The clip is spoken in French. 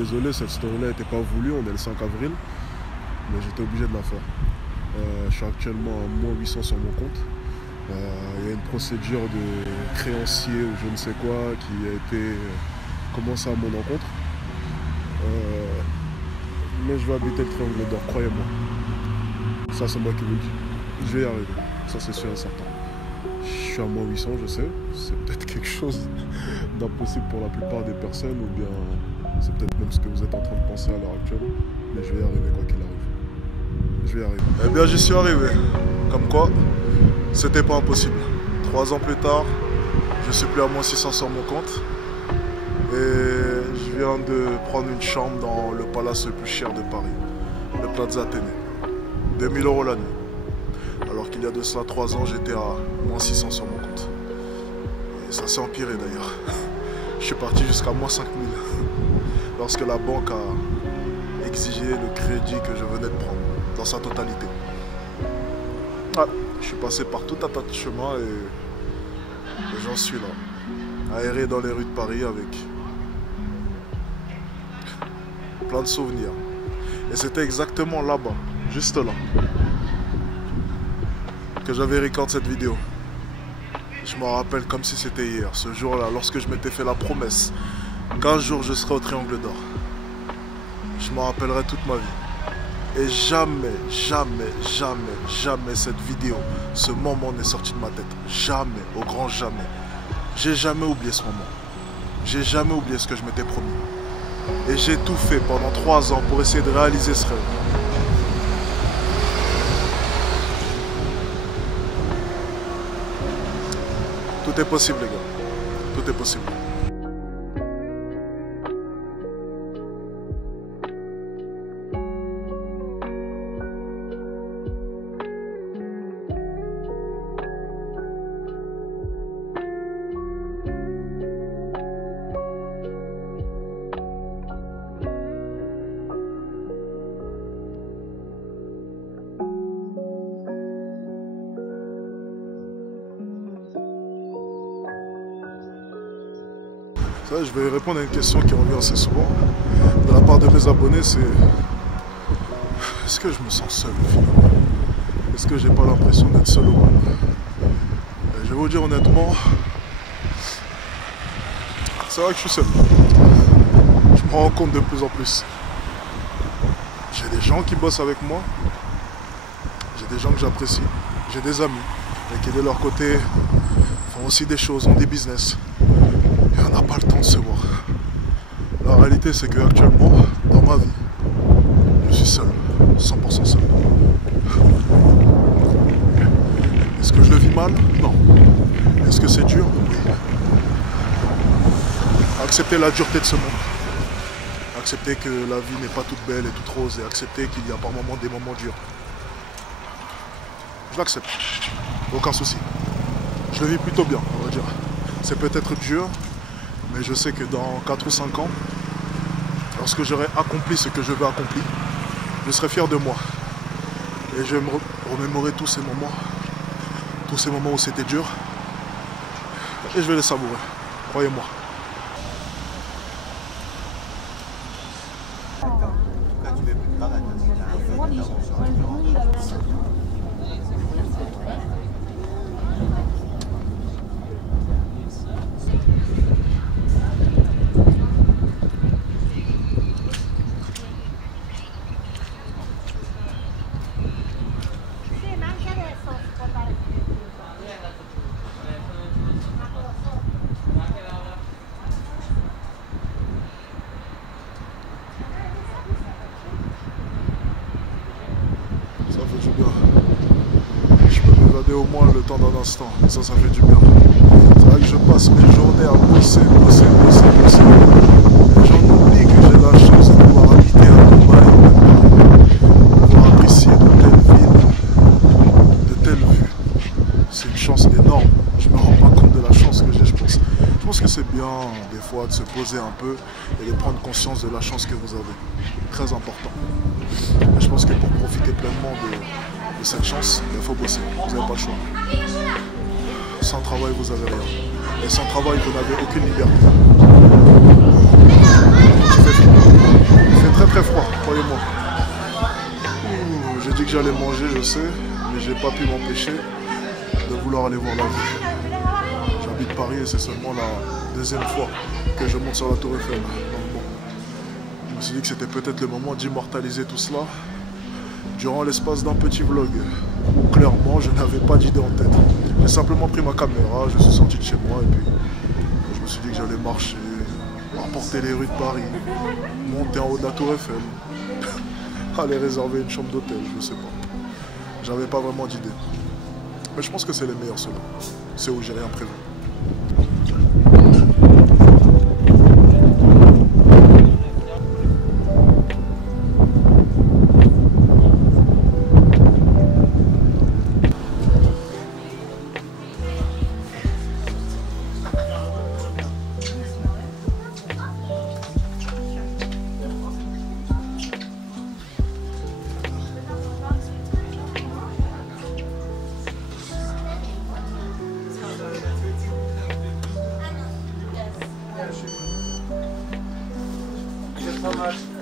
désolé, cette story-là n'était pas voulue, on est le 5 avril, mais j'étais obligé de la faire. Je suis actuellement à moins 800 sur mon compte. Il y a une procédure de créancier ou je ne sais quoi qui a été commencée à mon encontre. Mais je vais habiter le triangle d'or, croyez-moi. Ça, c'est moi qui vous le dis. Je vais y arriver, ça c'est sûr et certain. Je suis à moins 800, je sais. C'est peut-être quelque chose d'impossible pour la plupart des personnes, ou bien c'est peut-être même ce que vous êtes en train de penser à l'heure actuelle. Mais je vais y arriver quoi qu'il arrive. Je vais y arriver. Eh bien, j'y suis arrivé. Comme quoi, c'était pas impossible. 3 ans plus tard, je suis plus à moins 600 sur mon compte. Et je viens de prendre une chambre dans le palace le plus cher de Paris, le Plaza Athénée. 2000 € la nuit. Alors qu'il y a de cela 3 ans, j'étais à moins 600 sur mon compte. Et ça s'est empiré d'ailleurs. Je suis parti jusqu'à moins 5000 lorsque la banque a exigé le crédit que je venais de prendre dans sa totalité. Ah, je suis passé par tout un tas de chemins et j'en suis là, aéré dans les rues de Paris avec plein de souvenirs. Et c'était exactement là-bas, juste là, que j'avais recordé cette vidéo. Je me rappelle comme si c'était hier, ce jour-là, lorsque je m'étais fait la promesse qu'un jour je serai au Triangle d'Or. Je m'en rappellerai toute ma vie. Et jamais, jamais, jamais, jamais cette vidéo, ce moment n'est sorti de ma tête. Jamais, au grand jamais. J'ai jamais oublié ce moment. J'ai jamais oublié ce que je m'étais promis. Et j'ai tout fait pendant 3 ans pour essayer de réaliser ce rêve. Tout est possible, les gars. Tout est possible. Ça, je vais répondre à une question qui revient assez souvent de la part de mes abonnés, c'est est-ce que je me sens seul finalement? Est-ce que j'ai pas l'impression d'être seul au monde? Et je vais vous dire honnêtement, c'est vrai que je suis seul. Je me rends compte de plus en plus. J'ai des gens qui bossent avec moi, j'ai des gens que j'apprécie, j'ai des amis, et qui de leur côté font aussi des choses, ont des business. Et on n'a pas le temps de se voir. La réalité, c'est qu'actuellement, dans ma vie, je suis seul, 100% seul. Est-ce que je le vis mal? Non. Est-ce que c'est dur? Oui. Accepter la dureté de ce monde. Accepter que la vie n'est pas toute belle et toute rose, et accepter qu'il y a par moments des moments durs. Je l'accepte. Aucun souci. Je le vis plutôt bien, on va dire. C'est peut-être dur, mais je sais que dans 4 ou 5 ans, lorsque j'aurai accompli ce que je veux accomplir, je serai fier de moi. Et je vais me remémorer tous ces moments où c'était dur, et je vais les savourer, croyez-moi. Je peux m'évader au moins le temps d'un instant, et ça fait du bien. C'est vrai que je passe mes journées à bosser. Et j'en oublie que j'ai la chance de pouvoir habiter à Dubaï, de pouvoir apprécier de telles villes, de telles vues. C'est une chance énorme. Je me rends pas compte de la chance que j'ai, je pense. Je pense que c'est bien, des fois, de se poser un peu et de prendre conscience de la chance que vous avez. Très important. Et je pense que pour profiter pleinement de cette chance, il faut bosser. Vous n'avez pas le choix. Sans travail, vous n'avez rien. Et sans travail, vous n'avez aucune liberté. Je fais que j'allais manger, je sais, mais j'ai pas pu m'empêcher de vouloir aller voir la vue. J'habite Paris et c'est seulement la deuxième fois que je monte sur la Tour Eiffel. Donc bon, je me suis dit que c'était peut-être le moment d'immortaliser tout cela durant l'espace d'un petit vlog où clairement je n'avais pas d'idée en tête. J'ai simplement pris ma caméra, je suis sorti de chez moi et puis je me suis dit que j'allais marcher, emporter les rues de Paris, monter en haut de la Tour Eiffel, aller réserver une chambre d'hôtel, je sais pas. J'avais pas vraiment d'idée. Mais je pense que c'est les meilleurs ceux-là. C'est où j'ai rien prévu. How much?